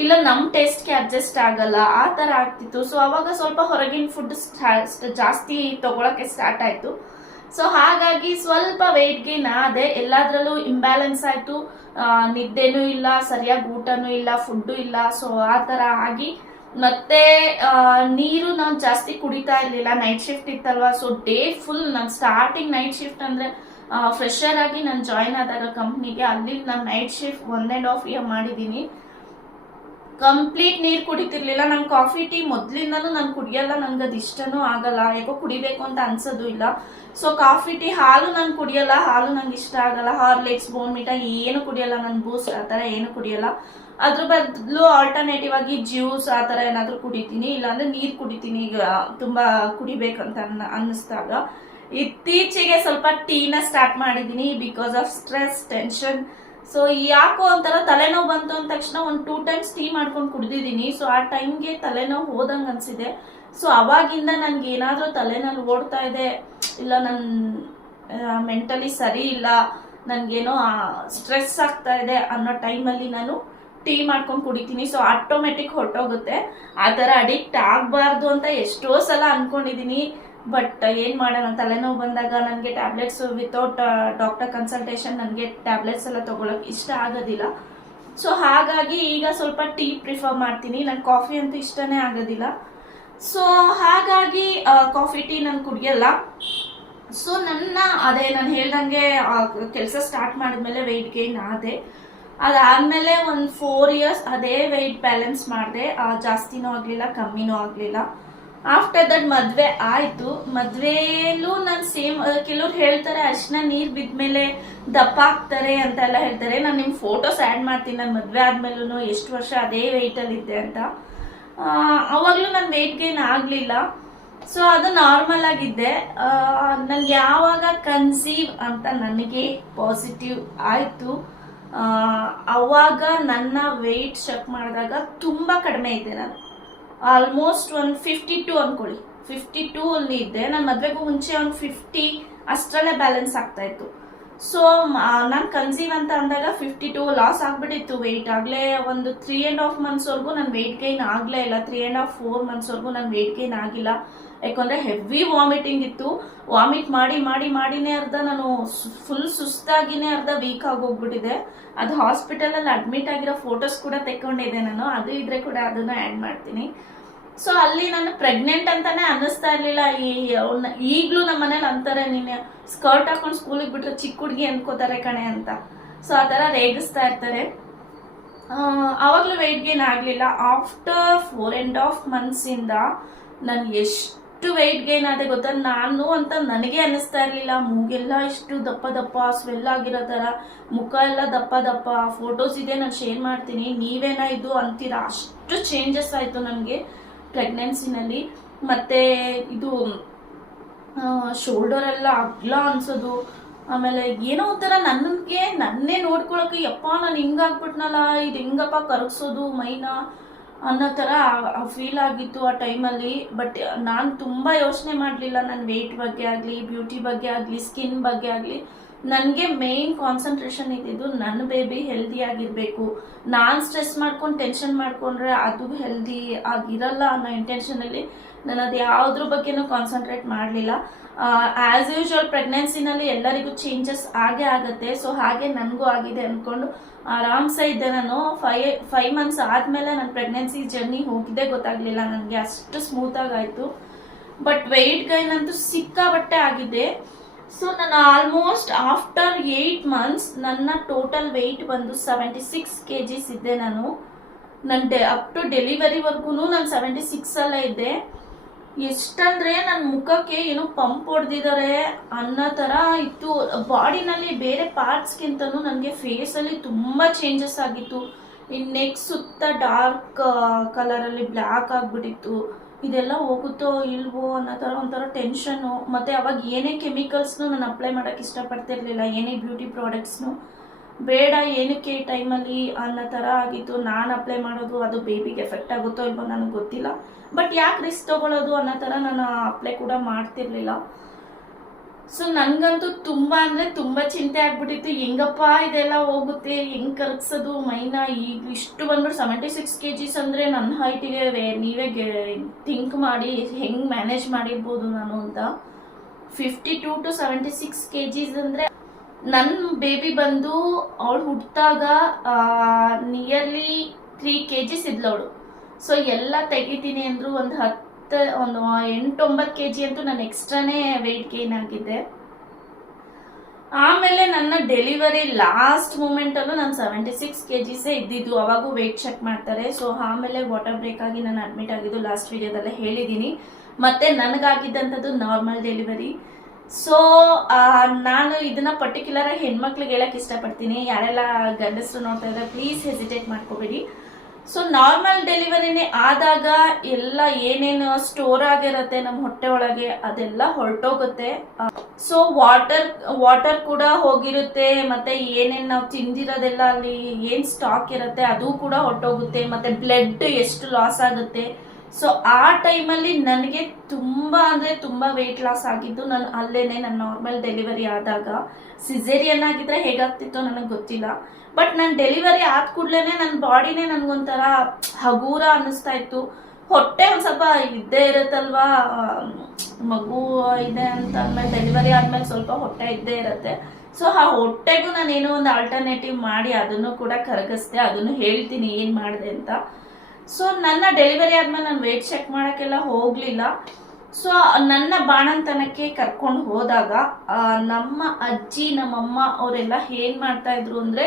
ಇಲ್ಲ ನಮ್ಮ ಟೇಸ್ಟ್ಗೆ ಅಡ್ಜಸ್ಟ್ ಆಗಲ್ಲ, ಆ ಥರ ಆಗ್ತಿತ್ತು. ಸೊ ಅವಾಗ ಸ್ವಲ್ಪ ಹೊರಗಿನ ಫುಡ್ ಜಾಸ್ತಿ ತಗೊಳಕ್ಕೆ ಸ್ಟಾರ್ಟ್ ಆಯಿತು. ಸೊ ಹಾಗಾಗಿ ಸ್ವಲ್ಪ ವೆಯ್ಟ್ ಗೇನ್ ಆದೆ. ಎಲ್ಲದರಲ್ಲೂ ಇಂಬ್ಯಾಲೆನ್ಸ್ ಆಯಿತು. ನಿದ್ದೆನೂ ಇಲ್ಲ, ಸರಿಯಾಗಿ ಊಟನೂ ಇಲ್ಲ, ಫುಡ್ಡು ಇಲ್ಲ. ಸೊ ಆ ಥರ ಆಗಿ ಮತ್ತೆ ನೀರು ನಾನು ಜಾಸ್ತಿ ಕುಡಿತಾ ಇರಲಿಲ್ಲ. ನೈಟ್ ಶಿಫ್ಟ್ ಇತ್ತಲ್ವಾ, ಸೊ ಡೇ ಫುಲ್ ನಾನು ಸ್ಟಾರ್ಟಿಂಗ್ ನೈಟ್ ಶಿಫ್ಟ್ ಅಂದರೆ ಫ್ರೆಶರ್ ಆಗಿ ನಾನು ಜಾಯಿನ್ ಆದಾಗ ಕಂಪ್ನಿಗೆ, ಅಲ್ಲಿ ನಾನು ನೈಟ್ ಶಿಫ್ಟ್ 1.5 year ಮಾಡಿದ್ದೀನಿ. ಕಂಪ್ಲೀಟ್ ನೀರು ಕುಡಿತಿರ್ಲಿಲ್ಲ. ನಾನು ಕಾಫಿ ಟೀ ಮೊದ್ಲಿಂದನೂ ನಾನು ಕುಡಿಯಲ್ಲ, ನನ್ಗೆ ಅದು ಇಷ್ಟನೂ ಆಗಲ್ಲ, ಯಾಕೋ ಕುಡಿಬೇಕು ಅಂತ ಅನ್ಸೋದು ಇಲ್ಲ. ಸೊ ಕಾಫಿ ಟೀ, ಹಾಲು ನಾನು ಕುಡಿಯಲ್ಲ, ಹಾಲು ನಂಗೆ ಇಷ್ಟ ಆಗಲ್ಲ. ಹಾರ್ಲಿಕ್ಸ್, ಬೋನ್ವಿಟಾ ಏನು ಕುಡಿಯಲ್ಲ, ನಾನು ಬೂಸ್ಟ್ ಆ ಥರ ಏನು ಕುಡಿಯಲ್ಲ. ಅದ್ರ ಬದಲು ಆಲ್ಟರ್ನೇಟಿವ್ ಆಗಿ ಜ್ಯೂಸ್ ಆ ಥರ ಏನಾದರೂ ಕುಡಿತೀನಿ, ಇಲ್ಲಾಂದ್ರೆ ನೀರು ಕುಡಿತೀನಿ ಈಗ ತುಂಬಾ ಕುಡಿಬೇಕಂತ ಅನ್ನಿಸ್ದಾಗ. ಇತ್ತೀಚೆಗೆ ಸ್ವಲ್ಪ ಟೀನ ಸ್ಟಾರ್ಟ್ ಮಾಡಿದ್ದೀನಿ because of stress, tension. So ಯಾಕೋ ಒಂಥರ ತಲೆನೋವು ಬಂತು ಅಂದ ತಕ್ಷಣ ಒಂದು 2 ಟೈಮ್ಸ್ ಟೀ ಮಾಡ್ಕೊಂಡು ಕುಡಿದಿದ್ದೀನಿ. ಸೊ ಆ ಟೈಮ್ಗೆ ತಲೆನೋವು ಹೋದಂಗೆ ಅನ್ಸಿದೆ. ಸೊ ಅವಾಗಿಂದ ನನ್ಗೆ ಏನಾದರೂ ತಲೆನಲ್ಲಿ ಓಡ್ತಾ ಇದೆ, ಇಲ್ಲ ನನ್ನ ಮೆಂಟಲಿ ಸರಿ ಇಲ್ಲ, ನನ್ಗೇನೋ ಸ್ಟ್ರೆಸ್ ಆಗ್ತಾ ಇದೆ ಅನ್ನೋ ಟೈಮಲ್ಲಿ ನಾನು ಟೀ ಮಾಡ್ಕೊಂಡು ಕುಡಿತೀನಿ. ಸೊ ಆಟೋಮೆಟಿಕ್ ಹೊರಟೋಗುತ್ತೆ. ಆ ಥರ ಅಡಿಕ್ಟ್ ಆಗಬಾರ್ದು ಅಂತ ಎಷ್ಟೋ ಸಲ ಅನ್ಕೊಂಡಿದ್ದೀನಿ. ಬಟ್ ಏನು ಮಾಡೋಣ, ತಲೆನೋವು ಬಂದಾಗ ನನಗೆ ಟ್ಯಾಬ್ಲೆಟ್ಸ್ ವಿತೌಟ್ ಡಾಕ್ಟರ್ ಕನ್ಸಲ್ಟೇಷನ್ ನನಗೆ ಟ್ಯಾಬ್ಲೆಟ್ಸ್ ಎಲ್ಲ ತೊಗೊಳಕ್ಕೆ ಇಷ್ಟ ಆಗೋದಿಲ್ಲ. ಸೊ ಹಾಗಾಗಿ ಈಗ ಸ್ವಲ್ಪ ಟೀ ಪ್ರಿಫರ್ ಮಾಡ್ತೀನಿ. ನಾನು ಕಾಫಿ ಅಂತೂ ಇಷ್ಟನೇ ಆಗೋದಿಲ್ಲ. ಸೊ ಹಾಗಾಗಿ ಕಾಫಿ ಟೀ ನಾನು ಕುಡಿಯಲ್ಲ. ಸೊ ಅದೇ ನಾನು ಹೇಳ್ದಂಗೆ ಕೆಲಸ ಸ್ಟಾರ್ಟ್ ಮಾಡಿದ್ಮೇಲೆ ವೆಯ್ಟ್ ಗೇನ್ ಆದೆ. ಅದಾದಮೇಲೆ ಒಂದು 4 ಇಯರ್ಸ್ ಅದೇ ವೆಯ್ಟ್ ಬ್ಯಾಲೆನ್ಸ್ ಮಾಡಿದೆ. ಜಾಸ್ತಿನೂ ಆಗಲಿಲ್ಲ, ಕಮ್ಮಿನೂ ಆಗಲಿಲ್ಲ. ಆಫ್ಟರ್ ದಟ್ ಮದುವೆ ಆಯಿತು. ಮದುವೆಯಲ್ಲೂ ನಾನು ಸೇಮ್, ಕೆಲವ್ರು ಹೇಳ್ತಾರೆ ಅರಿಶಿನ ನೀರು ಬಿದ್ಮೇಲೆ ದಪ್ಪ ಆಗ್ತಾರೆ ಅಂತೆಲ್ಲ ಹೇಳ್ತಾರೆ. ನಾನು ನಿಮ್ಮ ಫೋಟೋಸ್ ಆ್ಯಡ್ ಮಾಡ್ತೀನಿ. ನಾನು ಮದುವೆ ಆದ್ಮೇಲೂ ಎಷ್ಟು ವರ್ಷ ಅದೇ ವೆಯ್ಟಲ್ಲಿ ಇದ್ದೆ ಅಂತ. ಅವಾಗಲೂ ನಾನು ವೆಯ್ಟ್ ಗೇನ್ ಆಗಲಿಲ್ಲ. ಸೊ ಅದು ನಾರ್ಮಲ್ ಆಗಿದ್ದೆ. ನನ್ಗೆ ಯಾವಾಗ ಕನ್ಸೀವ್ ಅಂತ ನನಗೆ ಪಾಸಿಟಿವ್ ಆಯಿತು, ಅವಾಗ ನನ್ನ ವೆಯ್ಟ್ ಚೆಕ್ ಮಾಡಿದಾಗ ತುಂಬ ಕಡಿಮೆ ಇದ್ದೆ. ನಾನು ಆಲ್ಮೋಸ್ಟ್ ಒಂದು 52 ಅನ್ಕೊಳ್ಳಿ, 52 ಅಲ್ಲಿ ಇದ್ದೆ. ನಾನು ಮದುವೆಗೂ ಮುಂಚೆ ಒಂದು 50 ಅಷ್ಟರಲ್ಲೇ ಬ್ಯಾಲೆನ್ಸ್ ಆಗ್ತಾ ಇತ್ತು. ಸೊ ನಾನು ಕನ್ಸೀವ್ ಅಂತ ಅಂದಾಗ 52 ಲಾಸ್ ಆಗ್ಬಿಟ್ಟಿತ್ತು ವೆಯ್ಟ್. ಆಗಲೇ ಒಂದು 3.5 ಮಂತ್ಸ್ವರೆಗೂ ನಾನು ವೆಯ್ಟ್ ಗೈನ್ ಆಗಲೇ ಇಲ್ಲ. 3.5 4 ಮಂತ್ಸ್ವರೆಗೂ ನಾನು ವೆಯ್ಟ್ ಗೈನ್ ಆಗಿಲ್ಲ. ಯಾಕಂದರೆ ಹೆವಿ ವಾಮಿಟಿಂಗ್ ಇತ್ತು. ವಾಮಿಟ್ ಮಾಡಿ ಮಾಡಿ ಮಾಡಿನೇ ಅರ್ಧ ನಾನು ಫುಲ್ ಸುಸ್ತಾಗಿನೇ ಅರ್ಧ ವೀಕ್ ಆಗೋಗ್ಬಿಟ್ಟಿದೆ. ಅದು ಹಾಸ್ಪಿಟಲಲ್ಲಿ ಅಡ್ಮಿಟ್ ಆಗಿರೋ ಫೋಟೋಸ್ ಕೂಡ ತೆಕ್ಕೊಂಡಿದ್ದೆ ನಾನು. ಅದು ಇದ್ರೆ ಕೂಡ ಅದನ್ನು ಆ್ಯಡ್ ಮಾಡ್ತೀನಿ. ಸೊ ಅಲ್ಲಿ ನಾನು ಪ್ರೆಗ್ನೆಂಟ್ ಅಂತಾನೆ ಅನ್ನಿಸ್ತಾ ಇರಲಿಲ್ಲ. ಈಗಲೂ ನಮ್ಮ ಮನೇಲಿ ಅಂತಾರೆ, ನೀನು ಸ್ಕರ್ಟ್ ಹಾಕೊಂಡು ಸ್ಕೂಲಿಗೆ ಬಿಟ್ರೆ ಚಿಕ್ಕ ಹುಡುಗಿ ಅನ್ಕೋತಾರೆ ಕಣೆ ಅಂತ. ಸೊ ಆ ಥರ ರೇಗಿಸ್ತಾ ಇರ್ತಾರೆ. ಆವಾಗಲೂ ವೆಯ್ಟ್ ಗೇನ್ ಆಗಲಿಲ್ಲ. ಆಫ್ಟರ್ 4.5 ಮಂತ್ಸಿಂದ ನಾನು ಎಷ್ಟು ವೆಯ್ಟ್ ಗೇನ್ ಆದೆ ಗೊತ್ತಾ? ನಾನು ಅಂತ ನನಗೆ ಅನ್ನಿಸ್ತಾ ಇರಲಿಲ್ಲ. ಮೂಗೆಲ್ಲ ಇಷ್ಟು ದಪ್ಪ ದಪ್ಪ ಸ್ವೆಲ್ ಆಗಿರೋ ಥರ, ಮುಖ ಎಲ್ಲ ದಪ್ಪ ದಪ್ಪ. ಫೋಟೋಸ್ ಇದೆ, ನಾನು ಶೇರ್ ಮಾಡ್ತೀನಿ, ನೀವೇನ ಇದು ಅಂತೀರಾ. ಅಷ್ಟು ಚೇಂಜಸ್ ಆಯಿತು ನನಗೆ ಪ್ರೆಗ್ನೆನ್ಸಿನಲ್ಲಿ. ಮತ್ತು ಇದು ಶೋಲ್ಡರ್ ಎಲ್ಲ ಅಗ್ಲ ಅನ್ಸೋದು. ಆಮೇಲೆ ಏನೋ ಒಂಥರ ನನ್ನೇ ನೋಡ್ಕೊಳಕ್ಕೆ, ಯಪ್ಪ ನಾನು ಹಿಂಗಾಗ್ಬಿಟ್ನಲ್ಲ, ಇದು ಹೆಂಗಪ್ಪ ಕರಗಿಸೋದು ಮೈನ ಅನ್ನೋ ಥರ ಫೀಲ್ ಆಗಿತ್ತು ಆ ಟೈಮಲ್ಲಿ. ಬಟ್ ನಾನು ತುಂಬ ಯೋಚನೆ ಮಾಡಲಿಲ್ಲ ನನ್ನ ವೆಯ್ಟ್ ಬಗ್ಗೆ ಆಗಲಿ, ಬ್ಯೂಟಿ ಬಗ್ಗೆ ಆಗಲಿ, ಸ್ಕಿನ್ ಬಗ್ಗೆ ಆಗಲಿ. ನನಗೆ ಮೇನ್ ಕಾನ್ಸಂಟ್ರೇಷನ್ ಇದ್ದಿದ್ದು ನನ್ನ ಬೇಬಿ ಹೆಲ್ದಿ ಆಗಿರಬೇಕು. ನಾನು ಸ್ಟ್ರೆಸ್ ಮಾಡ್ಕೊಂಡು ಟೆನ್ಷನ್ ಮಾಡ್ಕೊಂಡ್ರೆ ಅದು ಹೆಲ್ದಿ ಆಗಿರಲ್ಲ ಅನ್ನೋ ಇಂಟೆನ್ಷನಲ್ಲಿ ನಾನು ಅದು ಯಾವುದ್ರ ಬಗ್ಗೆನೂ ಕಾನ್ಸಂಟ್ರೇಟ್ ಮಾಡಲಿಲ್ಲ. ಆ್ಯಸ್ ಯೂಶುವಲ್ ಪ್ರೆಗ್ನೆನ್ಸಿನಲ್ಲಿ ಎಲ್ಲರಿಗೂ ಚೇಂಜಸ್ ಆಗೇ ಆಗುತ್ತೆ. ಸೊ ಹಾಗೆ ನನಗೂ ಆಗಿದೆ ಅಂದ್ಕೊಂಡು ಆರಾಮ್ಸೆ ಇದ್ದೆ. ನಾನು 5 ಮಂತ್ಸ್ ಆದಮೇಲೆ ನನ್ನ ಪ್ರೆಗ್ನೆನ್ಸಿ ಜರ್ನಿ ಹೋಗಿದ್ದೇ ಗೊತ್ತಾಗಲಿಲ್ಲ ನನಗೆ, ಅಷ್ಟು ಸ್ಮೂತಾಗಿ ಆಯಿತು. ಬಟ್ ವೆಯ್ಟ್ ಗೈನ್ ಅಂತೂ ಸಿಕ್ಕಾಬಟ್ಟೆ ಆಗಿದೆ. ಸೊ ನಾನು ಆಲ್ಮೋಸ್ಟ್ ಆಫ್ಟರ್ 8 ಮಂತ್ಸ್ ನನ್ನ ಟೋಟಲ್ ವೆಯ್ಟ್ ಬಂದು 76 kgs ಇದ್ದೆ. ನನ್ನ ಅಪ್ ಟು ಡೆಲಿವರಿವರೆಗೂ ನಾನು 76 ಅಲ್ಲೇ ಇದ್ದೆ. ಎಷ್ಟಂದ್ರೆ ನನ್ನ ಮುಖಕ್ಕೆ ಏನೋ ಪಂಪ್ ಹೊಡೆದಿದ್ದಾರೆ ಅನ್ನೋ ಥರ ಇತ್ತು. ಬಾಡಿನಲ್ಲಿ ಬೇರೆ ಪಾರ್ಟ್ಸ್ಗಿಂತನೂ ನನಗೆ ಫೇಸಲ್ಲಿ ತುಂಬ ಚೇಂಜಸ್ ಆಗಿತ್ತು. ಇನ್ನು ನೆಕ್ ಸುತ್ತ ಡಾರ್ಕ್ ಕಲರಲ್ಲಿ ಬ್ಲ್ಯಾಕ್ ಆಗಿಬಿಟ್ಟಿತ್ತು. ಇದೆಲ್ಲ ಹೋಗುತ್ತೋ ಇಲ್ವೋ ಅನ್ನೋ ಥರ ಒಂಥರ ಟೆನ್ಷನ್ನು. ಮತ್ತು ಅವಾಗ ಏನೇ ಕೆಮಿಕಲ್ಸ್ನು ನಾನು ಅಪ್ಲೈ ಮಾಡೋಕ್ಕೆ ಇಷ್ಟಪಡ್ತಿರ್ಲಿಲ್ಲ, ಏನೇ ಬ್ಯೂಟಿ ಪ್ರಾಡಕ್ಟ್ಸ್ನು ಬೇಡ, ಏನಕ್ಕೆ ಈ ಟೈಮಲ್ಲಿ ಅನ್ನೋ ಥರ ಆಗಿತ್ತು. ನಾನು ಅಪ್ಲೈ ಮಾಡೋದು ಅದು ಬೇಬಿಗೆ ಎಫೆಕ್ಟ್ ಆಗುತ್ತೋ ಇಲ್ವೋ ನನಗೆ ಗೊತ್ತಿಲ್ಲ. ಬಟ್ ಯಾಕೆ ರಿಸ್ಕ್ ತೊಗೊಳ್ಳೋದು ಅನ್ನೋ ಥರ ನಾನು ಅಪ್ಲೈ ಕೂಡ ಮಾಡ್ತಿರ್ಲಿಲ್ಲ. ಸೊ ನನಗಂತೂ ತುಂಬ ಅಂದರೆ ತುಂಬ ಚಿಂತೆ ಆಗ್ಬಿಟ್ಟಿತ್ತು. ಹೆಂಗಪ್ಪ ಇದೆಲ್ಲ ಹೋಗುತ್ತೆ, ಹೆಂಗೆ ಕರಗಿಸೋದು ಮೈನ. ಈಗ ಇಷ್ಟು ಬಂದ್ಬಿಟ್ಟು 76 kgs ಅಂದರೆ ನನ್ನ ಹೈಟಿಗೆ ನೀವೇ ಥಿಂಕ್ ಮಾಡಿ ಹೆಂಗೆ ಮ್ಯಾನೇಜ್ ಮಾಡಿರ್ಬೋದು ನಾನು ಅಂತ. 52 to 76 kgs ಅಂದರೆ ನನ್ನ ಬೇಬಿ ಬಂದು ಅವಳು ಹುಟ್ಟಿದಾಗ ನಿಯರ್ಲಿ 3 kgs ಇದ್ಲವಳು. ಸೊ ಎಲ್ಲ ತೆಗಿತೀನಿ ಅಂದರು ಒಂದು 8-9 kg ಅಂತೂ ನಾನು ಎಕ್ಸ್ಟ್ರಾನೇ ವೆಯ್ಟ್ ಗೇನ್ ಆಗಿದ್ದೆ. ಆಮೇಲೆ ನನ್ನ ಡೆಲಿವರಿ ಲಾಸ್ಟ್ ಮೂಮೆಂಟ್ ಅಲ್ಲೂ ನಾನು 76 kgs ಇದ್ದಿದ್ದು. ಅವಾಗೂ ವೇಟ್ ಚೆಕ್ ಮಾಡ್ತಾರೆ. ಸೊ ಆಮೇಲೆ ವಾಟರ್ ಬ್ರೇಕ್ ಆಗಿ ನಾನು ಅಡ್ಮಿಟ್ ಆಗಿದ್ದು ಲಾಸ್ಟ್ ವಿಡಿಯೋದಲ್ಲೇ ಹೇಳಿದ್ದೀನಿ. ಮತ್ತೆ ನನಗಾಗಿದ್ದಂಥದ್ದು ನಾರ್ಮಲ್ ಡೆಲಿವರಿ. ಸೊ ನಾನು ಇದನ್ನ ಪರ್ಟಿಕ್ಯುಲರ್ ಆಗಿ ಹೆಣ್ಮಕ್ಳಿಗೆ ಹೇಳಕ್ ಇಷ್ಟಪಡ್ತೀನಿ. ಯಾರೆಲ್ಲ ಗಂಡಸರು ನೋಡ್ತಾ ಇದ್ರೆ ಪ್ಲೀಸ್ ಹೆಸಿಟೇಟ್ ಮಾಡ್ಕೋಬೇಡಿ. ಸೊ ನಾರ್ಮಲ್ ಡೆಲಿವರಿನೇ ಆದಾಗ ಎಲ್ಲ ಏನೇನು ಸ್ಟೋರ್ ಆಗಿರತ್ತೆ ನಮ್ಮ ಹೊಟ್ಟೆ ಒಳಗೆ ಅದೆಲ್ಲ ಹೊರಟೋಗುತ್ತೆ. ಸೊ ವಾಟರ್ ಕೂಡ ಹೋಗಿರುತ್ತೆ. ಮತ್ತೆ ಏನೇನ್ ನಾವು ತಿಂದಿರೋದೆಲ್ಲ ಅಲ್ಲಿ ಏನ್ ಸ್ಟಾಕ್ ಇರುತ್ತೆ ಅದು ಕೂಡ ಹೊರಟೋಗುತ್ತೆ. ಮತ್ತೆ ಬ್ಲಡ್ ಎಷ್ಟು ಲಾಸ್ ಆಗುತ್ತೆ. ಸೊ ಆ ಟೈಮಲ್ಲಿ ನನಗೆ ತುಂಬಾ ಅಂದ್ರೆ ತುಂಬಾ ವೇಟ್ ಲಾಸ್ ಆಗಿದ್ದು ನಾನು ಅಲ್ಲೇನೆ ನನ್ನ ನಾರ್ಮಲ್ ಡೆಲಿವರಿ ಆದಾಗ. ಸಿಸೇರಿಯನ್ ಆಗಿದ್ರೆ ಹೇಗಾಗ್ತಿತ್ತೋ ನನಗೆ ಗೊತ್ತಿಲ್ಲ. ಬಟ್ ನನ್ನ ಡೆಲಿವರಿ ಆದ ಕೂಡ್ಲೇನೆ ನನ್ನ ಬಾಡಿನೇ ನನ್ಗೊಂಥರ ಹಗೂರ ಅನ್ನಿಸ್ತಾ ಇತ್ತು. ಹೊಟ್ಟೆ ಒಂದ್ ಸ್ವಲ್ಪ ಇದ್ದೇ ಇರುತ್ತಲ್ವಾ, ಮಗು ಇದೆ ಅಂತ ಅಂದ್ಮೇಲೆ ಡೆಲಿವರಿ ಆದ್ಮೇಲೆ ಸ್ವಲ್ಪ ಹೊಟ್ಟೆ ಇದ್ದೇ ಇರುತ್ತೆ. ಸೊ ಆ ಹೊಟ್ಟೆಗೂ ನಾನು ಏನೋ ಒಂದು ಆಲ್ಟರ್ನೇಟಿವ್ ಮಾಡಿ ಅದನ್ನು ಕೂಡ ಕರಗಿಸ್ದೆ. ಅದನ್ನು ಹೇಳ್ತೀನಿ ಏನ್ ಮಾಡಿದೆ ಅಂತ. ಸೊ ನನ್ನ ಡೆಲಿವರಿ ಆದ್ಮೇಲೆ ನಾನು ವೇಟ್ ಚೆಕ್ ಮಾಡಕ್ಕೆಲ್ಲ ಹೋಗ್ಲಿಲ್ಲ. ಸೊ ನನ್ನ ಬಾಣಂತನಕ್ಕೆ ಕರ್ಕೊಂಡು ಹೋದಾಗ ನಮ್ಮ ಅಜ್ಜಿ ನಮ್ಮಮ್ಮ ಅವರೆಲ್ಲ ಏನ್ ಮಾಡ್ತಾ ಇದ್ರು ಅಂದ್ರೆ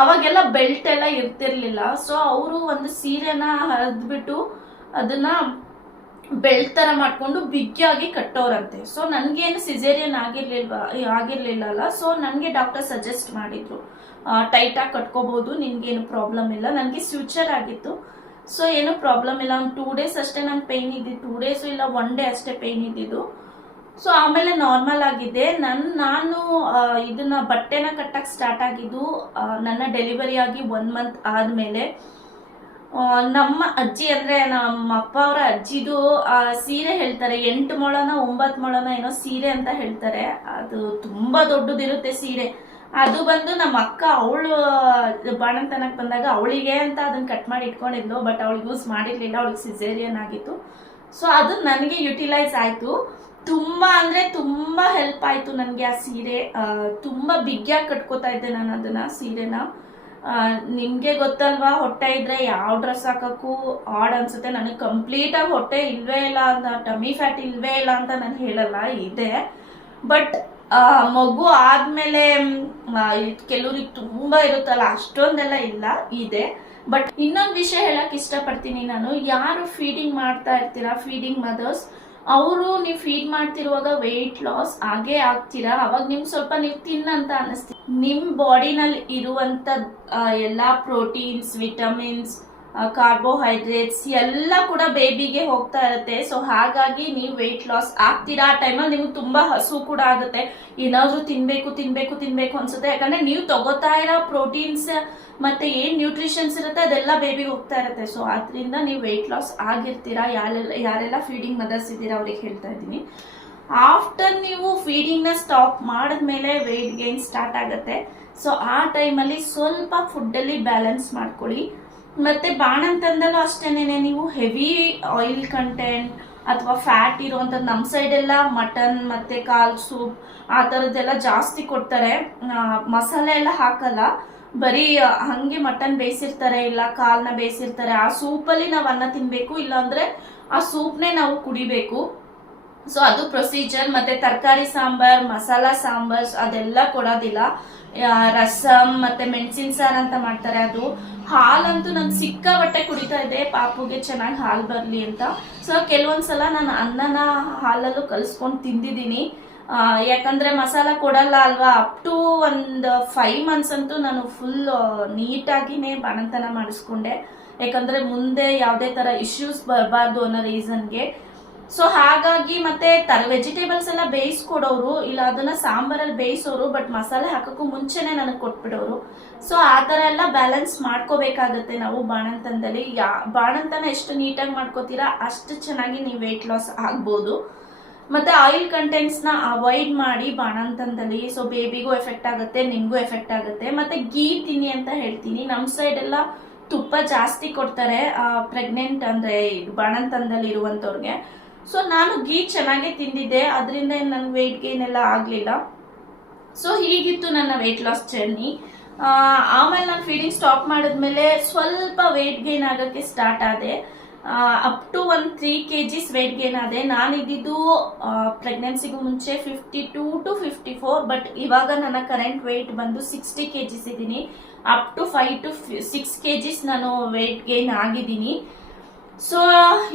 ಅವಾಗೆಲ್ಲ ಬೆಲ್ಟ್ ಎಲ್ಲ ಇರ್ತಿರ್ಲಿಲ್ಲ. ಸೊ ಅವರು ಒಂದು ಸೀರೆನ ಹರಿದ್ಬಿಟ್ಟು ಅದನ್ನ ಬೆಲ್ಟ್ ತರ ಮಾಡ್ಕೊಂಡು ಬಿಗ್ಗಿಯಾಗಿ ಕಟ್ಟೋರಂತೆ. ಸೊ ನನ್ಗೇನು ಸಿಸೇರಿಯನ್ ಆಗಿರ್ಲಿಲ್ಲ. ಸೊ ನನ್ಗೆ ಡಾಕ್ಟರ್ ಸಜೆಸ್ಟ್ ಮಾಡಿದ್ರು ಟೈಟ್ ಆಗಿ ಕಟ್ಕೋಬಹುದು, ನಿನ್ಗೇನು ಪ್ರಾಬ್ಲಮ್ ಇಲ್ಲ. ನನ್ಗೆ ಫ್ಯೂಚರ್ ಆಗಿತ್ತು. ಸೊ ಏನು ಪ್ರಾಬ್ಲಮ್ ಇಲ್ಲ. ಒಂದು 2 days ಅಷ್ಟೇ ನನ್ ಪೇನ್ ಇದ್ದಿದ್ದು. 2 days ಇಲ್ಲ 1 day ಅಷ್ಟೇ ಪೇನ್ ಇದ್ದಿದ್ದು. ಸೊ ಆಮೇಲೆ ನಾರ್ಮಲ್ ಆಗಿದೆ. ನಾನು ಇದನ್ನ ಬಟ್ಟೆನ ಕಟ್ಟಕ್ ಸ್ಟಾರ್ಟ್ ಆಗಿದ್ದು ನನ್ನ ಡೆಲಿವರಿ ಆಗಿ 1 month ಆದ್ಮೇಲೆ. ನಮ್ಮ ಅಜ್ಜಿ ಅಂದ್ರೆ ನಮ್ಮ ಅಪ್ಪ ಅವರ ಅಜ್ಜಿದು ಸೀರೆ ಹೇಳ್ತಾರೆ, 8 ಮೊಳನ 9 ಮೊಳನ ಏನೋ ಸೀರೆ ಅಂತ ಹೇಳ್ತಾರೆ. ಅದು ತುಂಬಾ ದೊಡ್ಡದಿರುತ್ತೆ ಸೀರೆ. ಅದು ಬಂದು ನಮ್ಮ ಅಕ್ಕ ಅವಳು ಬಾಣಂತನಕ್ ಬಂದಾಗ ಅವಳಿಗೆ ಅಂತ ಅದನ್ನ ಕಟ್ ಮಾಡಿ ಇಟ್ಕೊಂಡಿದ್ಲು. ಬಟ್ ಅವಳಿಗೆ ಯೂಸ್ ಮಾಡಿರ್ಲಿಲ್ಲ, ಅವಳಿಗೆ ಸಿಸೇರಿಯನ್ ಆಗಿತ್ತು. ಸೊ ಅದು ನನಗೆ ಯುಟಿಲೈಸ್ ಆಯ್ತು. ತುಂಬಾ ಅಂದ್ರೆ ತುಂಬಾ ಹೆಲ್ಪ್ ಆಯ್ತು ನನಗೆ ಆ ಸೀರೆ. ತುಂಬಾ ಬಿಗ್ಗಿಯಾಗಿ ಕಟ್ಕೋತಾ ಇದ್ದೆ ನಾನು ಅದನ್ನ ಸೀರೆನ. ನಿಮ್ಗೆ ಗೊತ್ತಲ್ವಾ, ಹೊಟ್ಟೆ ಇದ್ರೆ ಯಾವ ಡ್ರೆಸ್ ಹಾಕಕ್ಕೂ ಆಡ್ ಅನ್ಸುತ್ತೆ. ನನಗೆ ಕಂಪ್ಲೀಟ್ ಆಗಿ ಹೊಟ್ಟೆ ಇಲ್ವೇ ಇಲ್ಲ ಅಂತ, ಟಮಿ ಫ್ಯಾಟ್ ಇಲ್ವೇ ಇಲ್ಲ ಅಂತ ನಾನು ಹೇಳಲ್ಲ, ಇದೆ. ಬಟ್ ಮಗು ಆದ್ಮೇಲೆ ಕೆಲವ್ರಿಗೆ ತುಂಬಾ ಇರುತ್ತಲ್ಲ, ಅಷ್ಟೊಂದೆಲ್ಲ ಇಲ್ಲ, ಇದೆ. ಬಟ್ ಇನ್ನೊಂದು ವಿಷಯ ಹೇಳಕ್ ಇಷ್ಟಪಡ್ತೀನಿ ನಾನು. ಯಾರು ಫೀಡಿಂಗ್ ಮಾಡ್ತಾ ಇರ್ತೀರಾ, ಫೀಡಿಂಗ್ ಮದರ್ಸ್, ಅವರು ನೀವು ಫೀಡ್ ಮಾಡ್ತಿರುವಾಗ ವೆಯ್ಟ್ ಲಾಸ್ ಆಗೇ ಆಗ್ತೀರಾ. ಅವಾಗ ನಿಮ್ಗೆ ಸ್ವಲ್ಪ ನೀವು ತಿನ್ನಂತ ಅನಿಸ್ತೀವಿ. ನಿಮ್ ಬಾಡಿನಲ್ಲಿ ಇರುವಂತ ಎಲ್ಲಾ ಪ್ರೋಟೀನ್ಸ್, ವಿಟಮಿನ್ಸ್, ಕಾರ್ಬೋಹೈಡ್ರೇಟ್ಸ್ ಎಲ್ಲ ಕೂಡ ಬೇಬಿಗೆ ಹೋಗ್ತಾ ಇರುತ್ತೆ. ಸೊ ಹಾಗಾಗಿ ನೀವು ವೆಯ್ಟ್ ಲಾಸ್ ಆಗ್ತೀರಾ. ಆ ಟೈಮಲ್ಲಿ ನಿಮ್ಗೆ ತುಂಬಾ ಹಸು ಕೂಡ ಆಗುತ್ತೆ, ಏನಾದ್ರೂ ತಿನ್ಬೇಕು ಅನ್ಸುತ್ತೆ. ಯಾಕಂದ್ರೆ ನೀವು ತಗೋತಾ ಇರೋ ಪ್ರೋಟೀನ್ಸ್ ಮತ್ತೆ ಏನ್ ನ್ಯೂಟ್ರಿಷನ್ಸ್ ಇರುತ್ತೆ ಅದೆಲ್ಲ ಬೇಬಿಗೆ ಹೋಗ್ತಾ ಇರುತ್ತೆ. ಸೊ ಆದ್ರಿಂದ ನೀವು ವೆಯ್ಟ್ ಲಾಸ್ ಆಗಿರ್ತೀರಾ. ಯಾರೆಲ್ಲ ಫೀಡಿಂಗ್ ಮದರ್ಸ್ ಇದ್ದೀರಾ ಅವ್ರಿಗೆ ಹೇಳ್ತಾ ಇದ್ದೀನಿ. ಆಫ್ಟರ್ ನೀವು ಫೀಡಿಂಗ್ ನ ಸ್ಟಾಪ್ ಮಾಡಿದ್ಮೇಲೆ ವೆಯ್ಟ್ ಗೇನ್ ಸ್ಟಾರ್ಟ್ ಆಗುತ್ತೆ. ಸೊ ಆ ಟೈಮಲ್ಲಿ ಸ್ವಲ್ಪ ಫುಡ್ ಅಲ್ಲಿ ಬ್ಯಾಲೆನ್ಸ್ ಮಾಡ್ಕೊಳ್ಳಿ. ಮತ್ತೆ ಬಾಣಂತಂದಲ್ಲೂ ಅಷ್ಟೇನೆ, ನೀವು ಹೆವಿ ಆಯಿಲ್ ಕಂಟೆಂಟ್ ಅಥವಾ ಫ್ಯಾಟ್ ಇರುವಂತದ್ದು, ನಮ್ಮ ಸೈಡ್ ಎಲ್ಲ ಮಟನ್ ಮತ್ತೆ ಕಾಲ್ ಸೂಪ್ ಆ ತರದ್ದೆಲ್ಲ ಜಾಸ್ತಿ ಕೊಡ್ತಾರೆ. ಮಸಾಲೆ ಎಲ್ಲ ಹಾಕಲ್ಲ, ಬರೀ ಹಂಗೆ ಮಟನ್ ಬೇಯಿಸಿರ್ತಾರೆ, ಇಲ್ಲ ಕಾಲ್ನ ಬೇಯಿಸಿರ್ತಾರೆ. ಆ ಸೂಪಲ್ಲಿ ನಾವು ಅನ್ನ ತಿನ್ಬೇಕು, ಇಲ್ಲಾಂದ್ರೆ ಆ ಸೂಪ್ನೇ ನಾವು ಕುಡಿಬೇಕು. ಸೊ ಅದು ಪ್ರೊಸೀಜರ್. ಮತ್ತೆ ತರಕಾರಿ ಸಾಂಬಾರ್, ಮಸಾಲಾ ಸಾಂಬಾರ್ ಅದೆಲ್ಲ ಕೊಡೋದಿಲ್ಲ. ರಸಮ್ ಮತ್ತೆ ಮೆಣಸಿನ ಸಾರು ಅಂತ ಮಾಡ್ತಾರೆ. ಅದು ಹಾಲಂತೂ ನಂಗೆ ಸಿಕ್ಕಾಬಟ್ಟೆ ಕುಡಿತಾ ಇದೆ, ಪಾಪುಗೆ ಚೆನ್ನಾಗಿ ಹಾಲು ಬರ್ಲಿ ಅಂತ. ಸೊ ಕೆಲವೊಂದ್ಸಲ ನಾನು ಅನ್ನನ ಹಾಲಲ್ಲೂ ಕಲ್ಸ್ಕೊಂಡು ತಿಂದಿದ್ದೀನಿ. ಯಾಕಂದ್ರೆ ಮಸಾಲ ಕೊಡಲ್ಲ ಅಲ್ವಾ. ಅಪ್ ಟು ಒಂದು 5 months ಅಂತೂ ನಾನು ಫುಲ್ ನೀಟಾಗಿನೇ ಬಾಣಂತನ ಮಾಡಿಸ್ಕೊಂಡೆ. ಯಾಕಂದ್ರೆ ಮುಂದೆ ಯಾವುದೇ ತರ ಇಶ್ಯೂಸ್ ಬರಬಾರ್ದು ಅನ್ನೋ ರೀಸನ್ಗೆ. ಸೊ ಹಾಗಾಗಿ ಮತ್ತೆ ವೆಜಿಟೇಬಲ್ಸ್ ಎಲ್ಲ ಬೇಯಿಸ್ಕೊಡೋರು, ಇಲ್ಲ ಅದನ್ನ ಸಾಂಬಾರಲ್ಲಿ ಬೇಯಿಸೋರು, ಬಟ್ ಮಸಾಲೆ ಹಾಕಕ್ಕೂ ಮುಂಚೆನೆ ನನಗೆ ಕೊಟ್ಬಿಡೋರು. ಸೊ ಆ ತರ ಎಲ್ಲ ಬ್ಯಾಲೆನ್ಸ್ ಮಾಡ್ಕೋಬೇಕಾಗತ್ತೆ ನಾವು ಬಾಣಂತನದಲ್ಲಿ. ಬಾಣಂತನ ಎಷ್ಟು ನೀಟಾಗಿ ಮಾಡ್ಕೋತೀರಾ ಅಷ್ಟು ಚೆನ್ನಾಗಿ ನೀವು ವೆಯ್ಟ್ ಲಾಸ್ ಆಗ್ಬೋದು. ಮತ್ತೆ ಆಯಿಲ್ ಕಂಟೆಂಟ್ಸ್ ನ ಅವಾಯ್ಡ್ ಮಾಡಿ ಬಾಣಂತನದಲ್ಲಿ. ಸೊ ಬೇಬಿಗೂ ಎಫೆಕ್ಟ್ ಆಗುತ್ತೆ, ನಿಮ್ಗೂ ಎಫೆಕ್ಟ್ ಆಗುತ್ತೆ. ಮತ್ತೆ ಗೀ ತಿನ್ನಿ ಅಂತ ಹೇಳ್ತೀನಿ. ನಮ್ ಸೈಡ್ ಎಲ್ಲ ತುಪ್ಪ ಜಾಸ್ತಿ ಕೊಡ್ತಾರೆ ಪ್ರೆಗ್ನೆಂಟ್ ಅಂದ್ರೆ ಬಾಣಂತನದಲ್ಲಿ ಇರುವಂತವ್ರಿಗೆ. ಸೊ ನಾನು ಗೀ ಚೆನ್ನಾಗಿ ತಿಂದಿದ್ದೆ, ಅದರಿಂದ ನನ್ಗೆ ವೆಯ್ಟ್ ಗೇನ್ ಎಲ್ಲ ಆಗ್ಲಿಲ್ಲ. ಸೊ ಹೀಗಿತ್ತು ನನ್ನ ವೆಯ್ಟ್ ಲಾಸ್ ಜರ್ನಿ. ಆಮೇಲೆ ನಾನು ಫೀಡಿಂಗ್ ಸ್ಟಾಪ್ ಮಾಡಿದ್ಮೇಲೆ ಸ್ವಲ್ಪ ವೆಯ್ಟ್ ಗೇನ್ ಆಗಕ್ಕೆ ಸ್ಟಾರ್ಟ್ ಆದೆ. ಅಪ್ ಟು ಒಂದು 3 kgs ವೇಟ್ ಗೇನ್ ಆದೆ. ನಾನಿದ್ದು ಪ್ರೆಗ್ನೆನ್ಸಿಗೂ ಮುಂಚೆ 52 to 54, ಬಟ್ ಇವಾಗ ನನ್ನ ಕರೆಂಟ್ ವೇಟ್ ಬಂದು 60 kgs ಇದ್ದೀನಿ. ಅಪ್ ಟು 5 to 6 kgs ನಾನು ವೇಟ್ ಗೇನ್ ಆಗಿದ್ದೀನಿ. ಸೊ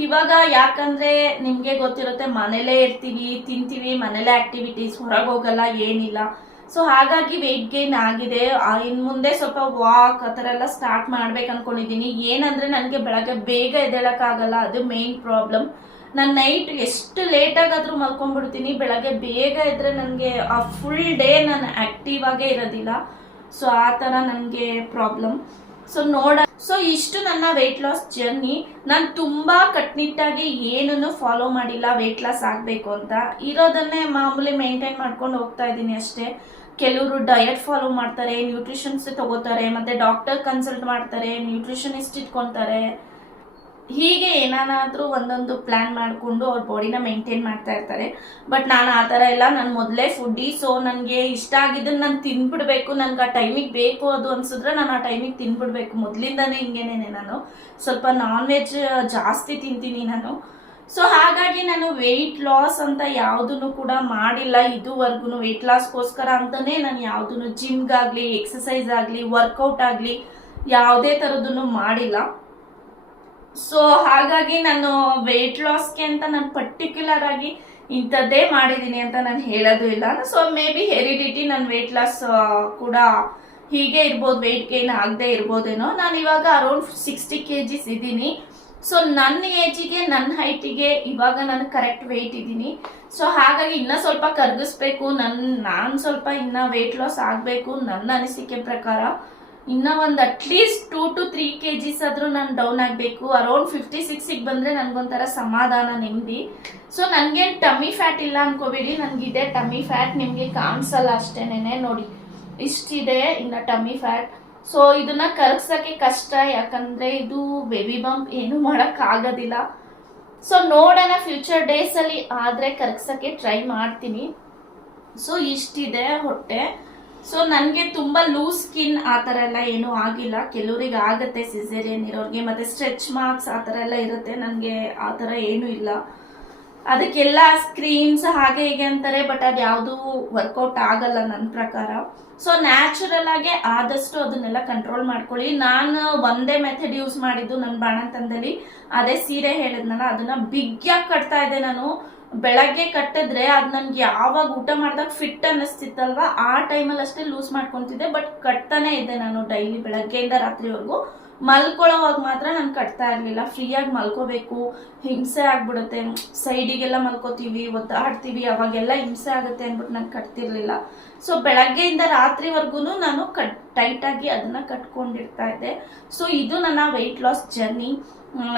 ಇವಾಗ ಯಾಕಂದ್ರೆ ನಿಮ್ಗೆ ಗೊತ್ತಿರುತ್ತೆ, ಮನೇಲೇ ಇರ್ತೀವಿ, ತಿಂತೀವಿ, ಮನೇಲೇ ಆಕ್ಟಿವಿಟೀಸ್, ಹೊರಗೆ ಹೋಗಲ್ಲ, ಏನಿಲ್ಲ. ಸೊ ಹಾಗಾಗಿ ವೇಟ್ ಗೇನ್ ಆಗಿದೆ. ಇನ್ ಮುಂದೆ ಸ್ವಲ್ಪ ವಾಕ್ ಆ ಥರ ಎಲ್ಲ ಸ್ಟಾರ್ಟ್ ಮಾಡ್ಬೇಕು ಅನ್ಕೊಂಡಿದ್ದೀನಿ. ಏನಂದ್ರೆ ನನಗೆ ಬೆಳಗ್ಗೆ ಬೇಗ ಎದ್ದೇಳಕ್ ಆಗಲ್ಲ, ಅದು ಮೇನ್ ಪ್ರಾಬ್ಲಮ್. ನಾನು ನೈಟ್ ಎಷ್ಟು ಲೇಟ್ ಆಗಾದ್ರೂ ಮಲ್ಕೊಂಡ್ಬಿಡ್ತೀನಿ, ಬೆಳಗ್ಗೆ ಬೇಗ ಇದ್ರೆ ನನಗೆ ಆ ಫುಲ್ ಡೇ ನಾನು ಆಕ್ಟಿವ್ ಆಗೇ ಇರೋದಿಲ್ಲ. ಸೊ ಆ ಥರ ನನಗೆ ಪ್ರಾಬ್ಲಮ್. ಸೊ ಇಷ್ಟು ನನ್ನ ವೆಯ್ಟ್ ಲಾಸ್ ಜರ್ನಿ. ನಾನು ತುಂಬಾ ಕಟ್ನಿಟ್ಟಾಗಿ ಏನನ್ನು ಫಾಲೋ ಮಾಡಿಲ್ಲ ವೆಯ್ಟ್ ಲಾಸ್ ಆಗ್ಬೇಕು ಅಂತ. ಇರೋದನ್ನೇ ಮಾಮೂಲಿ ಮೇಂಟೈನ್ ಮಾಡ್ಕೊಂಡು ಹೋಗ್ತಾ ಇದ್ದೀನಿ ಅಷ್ಟೇ. ಕೆಲವರು ಡಯಟ್ ಫಾಲೋ ಮಾಡ್ತಾರೆ, ನ್ಯೂಟ್ರಿಷನ್ಸ್ ತಗೋತಾರೆ, ಮತ್ತೆ ಡಾಕ್ಟರ್ ಕನ್ಸಲ್ಟ್ ಮಾಡ್ತಾರೆ, ನ್ಯೂಟ್ರಿಷನಿಸ್ಟ್ ಇಟ್ಕೊಂತಾರೆ. ಹೀಗೆ ಏನಾದ್ರೂ ಒಂದೊಂದು ಪ್ಲಾನ್ ಮಾಡಿಕೊಂಡು ಅವ್ರ ಬಾಡಿನ ಮೇಂಟೈನ್ ಮಾಡ್ತಾ ಇರ್ತಾರೆ. ಬಟ್ ನಾನು ಆ ಥರ ಇಲ್ಲ. ನಾನು ಮೊದಲೇ ಫುಡ್ಡಿ. ಸೊ ನನಗೆ ಇಷ್ಟ ಆಗಿದ್ದನ್ನು ನಾನು ತಿನ್ಬಿಡ್ಬೇಕು. ನನ್ಗೆ ಆ ಟೈಮಿಗೆ ಬೇಕು ಅದು ಅನ್ಸಿದ್ರೆ ನಾನು ಆ ಟೈಮಿಗೆ ತಿನ್ಬಿಡ್ಬೇಕು. ಮೊದಲಿಂದಾನೇ ಹಿಂಗೇನೆ. ನಾನು ಸ್ವಲ್ಪ ನಾನ್ ವೆಜ್ ಜಾಸ್ತಿ ತಿಂತೀನಿ ನಾನು. ಸೊ ಹಾಗಾಗಿ ನಾನು ವೆಯ್ಟ್ ಲಾಸ್ ಅಂತ ಯಾವುದನ್ನು ಕೂಡ ಮಾಡಿಲ್ಲ ಇದುವರೆಗೂ. ವೆಯ್ಟ್ ಲಾಸ್ಗೋಸ್ಕರ ಅಂತಾನೆ ನಾನು ಯಾವುದನ್ನು ಜಿಮ್ಗಾಗ್ಲಿ, ಎಕ್ಸಸೈಸ್ ಆಗಲಿ, ವರ್ಕೌಟ್ ಆಗಲಿ ಯಾವುದೇ ಥರದನ್ನು ಮಾಡಿಲ್ಲ. ಸೊ ಹಾಗಾಗಿ ನಾನು ವೆಯ್ಟ್ ಲಾಸ್ಗೆ ಅಂತ ನಾನು ಪರ್ಟಿಕ್ಯುಲರ್ ಆಗಿ ಇಂಥದ್ದೇ ಮಾಡಿದ್ದೀನಿ ಅಂತ ನಾನು ಹೇಳೋದು ಇಲ್ಲ. ಸೊ ಮೇ ಬಿ ಹೆರಿಡಿಟಿ ನನ್ನ ವೆಯ್ಟ್ ಲಾಸ್ ಕೂಡ ಹೀಗೆ ಇರ್ಬೋದು, ವೆಯ್ಟ್ ಗೇನ್ ಆಗದೆ ಇರ್ಬೋದೇನೋ. ನಾನು ಇವಾಗ ಅರೌಂಡ್ 60 kgs ಇದ್ದೀನಿ. ಸೊ ನನ್ನ ಏಜಿಗೆ, ನನ್ನ ಹೈಟಿಗೆ ಇವಾಗ ನಾನು ಕರೆಕ್ಟ್ ವೆಯ್ಟ್ ಇದ್ದೀನಿ. ಸೊ ಹಾಗಾಗಿ ಇನ್ನ ಸ್ವಲ್ಪ ಕರಗಿಸ್ಬೇಕು. ನಾನು ಸ್ವಲ್ಪ ಇನ್ನ ವೆಯ್ಟ್ ಲಾಸ್ ಆಗಬೇಕು. ನನ್ನ ಅನಿಸಿಕೆ ಪ್ರಕಾರ ಇನ್ನ ಒಂದು ಅಟ್ಲೀಸ್ಟ್ 2 to 3 kgs ಆದ್ರೂ ನಾನು ಡೌನ್ ಆಗಬೇಕು. ಅರೌಂಡ್ 56 ಬಂದ್ರೆ ನನ್ಗೊಂಥರ ಸಮಾಧಾನ, ನೆಮ್ಮದಿ. ಸೊ ನನ್ಗೆ ಟಮ್ಮಿ ಫ್ಯಾಟ್ ಇಲ್ಲ ಅನ್ಕೋಬೇಡಿ, ನನ್ಗಿದೆ ಟಮ್ಮಿ ಫ್ಯಾಟ್. ನಿಮ್ಗೆ ಕಾಣಿಸಲ್ಲ ಅಷ್ಟೇನೆ, ನೋಡಿ ಇಷ್ಟಿದೆ ಇನ್ನ ಟಮ್ಮಿ ಫ್ಯಾಟ್. ಸೊ ಇದನ್ನ ಕರಗ್ಸಕ್ಕೆ ಕಷ್ಟ, ಯಾಕಂದ್ರೆ ಇದು ಬೇಬಿ ಬಂಪ್, ಏನು ಮಾಡಕ್ ಆಗೋದಿಲ್ಲ. ಸೊ ನೋಡೋಣ ಫ್ಯೂಚರ್ ಡೇಸ್ ಅಲ್ಲಿ ಆದ್ರೆ ಕರಗ್ಸಕ್ಕೆ ಟ್ರೈ ಮಾಡ್ತೀನಿ. ಸೊ ಇಷ್ಟಿದೆ ಹೊಟ್ಟೆ. ಸೊ ನನಗೆ ತುಂಬಾ ಲೂಸ್ ಸ್ಕಿನ್ ಆ ಥರ ಎಲ್ಲ ಏನೂ ಆಗಿಲ್ಲ. ಕೆಲವರಿಗೆ ಆಗತ್ತೆ ಸಿಸೇರಿಯನ್ ಇರೋರಿಗೆ, ಮತ್ತೆ ಸ್ಟ್ರೆಚ್ ಮಾರ್ಕ್ಸ್ ಆ ಥರ ಎಲ್ಲ ಇರುತ್ತೆ. ನನಗೆ ಆ ಥರ ಏನೂ ಇಲ್ಲ. ಅದಕ್ಕೆಲ್ಲ ಸ್ಕ್ರೀನ್ಸ್ ಹಾಗೆ ಹೀಗೆ ಅಂತಾರೆ, ಬಟ್ ಅದು ಯಾವುದು ವರ್ಕೌಟ್ ಆಗಲ್ಲ ನನ್ನ ಪ್ರಕಾರ. ಸೊ ನ್ಯಾಚುರಲ್ ಆಗಿ ಆದಷ್ಟು ಅದನ್ನೆಲ್ಲ ಕಂಟ್ರೋಲ್ ಮಾಡ್ಕೊಳ್ಳಿ. ನಾನು ಒಂದೇ ಮೆಥಡ್ ಯೂಸ್ ಮಾಡಿದ್ದು ನನ್ನ ಬಾಣಂತನದಲ್ಲಿ, ಅದೇ ಸೀರೆ ಹೇಳಿದ್ನಲ್ಲ, ಅದನ್ನ ಬಿಗ್ಯಾಗಿ ಕಟ್ತಾ ಇದ್ದೆ ನಾನು. ಬೆಳಗ್ಗೆ ಕಟ್ಟಿದ್ರೆ ಅದು ನನ್ಗೆ ಯಾವಾಗ ಊಟ ಮಾಡಿದಾಗ ಫಿಟ್ ಅನ್ನಿಸ್ತಿತ್ತಲ್ವಾ, ಆ ಟೈಮಲ್ಲಿ ಅಷ್ಟೇ ಲೂಸ್ ಮಾಡ್ಕೊಂತಿದ್ದೆ. ಬಟ್ ಕಟ್ತಾನೆ ಇದ್ದೆ ನಾನು ಡೈಲಿ, ಬೆಳಗ್ಗೆಯಿಂದ ರಾತ್ರಿವರೆಗೂ. ಮಲ್ಕೊಳ್ಳೋವಾಗ ಮಾತ್ರ ನಾನು ಕಟ್ತಾ ಇರ್ಲಿಲ್ಲ. ಫ್ರೀಯಾಗಿ ಮಲ್ಕೋಬೇಕು, ಹಿಂಸೆ ಆಗ್ಬಿಡುತ್ತೆ, ಸೈಡಿಗೆಲ್ಲ ಮಲ್ಕೋತೀವಿ, ಒದ್ದಾಡ್ತೀವಿ, ಅವಾಗೆಲ್ಲ ಹಿಂಸೆ ಆಗುತ್ತೆ ಅಂದ್ಬಿಟ್ಟು ನಾನು ಕಟ್ತಿರ್ಲಿಲ್ಲ. ಸೊ ಬೆಳಗ್ಗೆಯಿಂದ ರಾತ್ರಿವರೆಗೂ ನಾನು ಟೈಟ್ ಆಗಿ ಅದನ್ನ ಕಟ್ಕೊಂಡಿರ್ತಾ ಇದ್ದೆ. ಸೊ ಇದು ನನ್ನ ವೆಯ್ಟ್ ಲಾಸ್ ಜರ್ನಿ.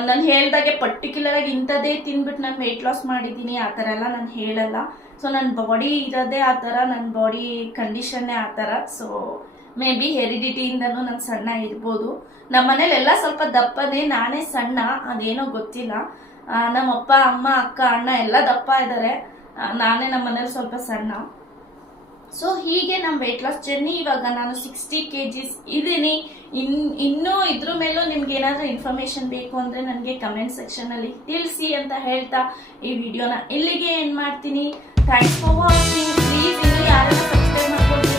ನಾನು ಹೇಳ್ದಾಗೆ ಪರ್ಟಿಕ್ಯುಲರ್ ಆಗಿ ಇಂಥದ್ದೇ ತಿನ್ಬಿಟ್ಟು ನಾನು ವೆಯ್ಟ್ ಲಾಸ್ ಮಾಡಿದ್ದೀನಿ ಆ ಥರ ಎಲ್ಲ ನಾನು ಹೇಳಲ್ಲ. ಸೊ ನನ್ನ ಬಾಡಿ ಇರೋದೇ ಆ ಥರ, ನನ್ನ ಬಾಡಿ ಕಂಡೀಷನ್ನೇ ಆ ಥರ. ಸೊ ಮೇ ಬಿ ಹೆರಿಡಿಟಿಯಿಂದನೂ ನಾನು ಸಣ್ಣ ಇರ್ಬೋದು. ನಮ್ಮ ಮನೇಲೆಲ್ಲ ಸ್ವಲ್ಪ ದಪ್ಪನೇ, ನಾನೇ ಸಣ್ಣ, ಅದೇನೋ ಗೊತ್ತಿಲ್ಲ. ನಮ್ಮಪ್ಪ, ಅಮ್ಮ, ಅಕ್ಕ, ಅಣ್ಣ ಎಲ್ಲ ದಪ್ಪ ಇದ್ದಾರೆ, ನಾನೇ ನಮ್ಮ ಮನೇಲಿ ಸ್ವಲ್ಪ ಸಣ್ಣ. ಸೊ ಹೀಗೆ ನಮ್ಮ ವೆಯ್ಟ್ ಲಾಸ್ ಜರ್ನಿ. ಇವಾಗ ನಾನು 60 kgs ಇದ್ದೀನಿ. ಇನ್ನೂ ಇದ್ರ ಮೇಲೂ ನಿಮ್ಗೆ ಏನಾದರೂ ಇನ್ಫಾರ್ಮೇಶನ್ ಬೇಕು ಅಂದರೆ ನನಗೆ ಕಮೆಂಟ್ ಸೆಕ್ಷನಲ್ಲಿ ತಿಳಿಸಿ ಅಂತ ಹೇಳ್ತಾ ಈ ವಿಡಿಯೋನ ಇಲ್ಲಿಗೆ ಎಂಡ್ ಮಾಡ್ತೀನಿ. Thanks for watching. ಪ್ಲೀಸ್ ಇನ್ನೂ ಯಾರೆಲ್ಲ ಸಬ್ಸ್ಕ್ರೈಬ್ ಮಾಡ್ಕೊಂಡು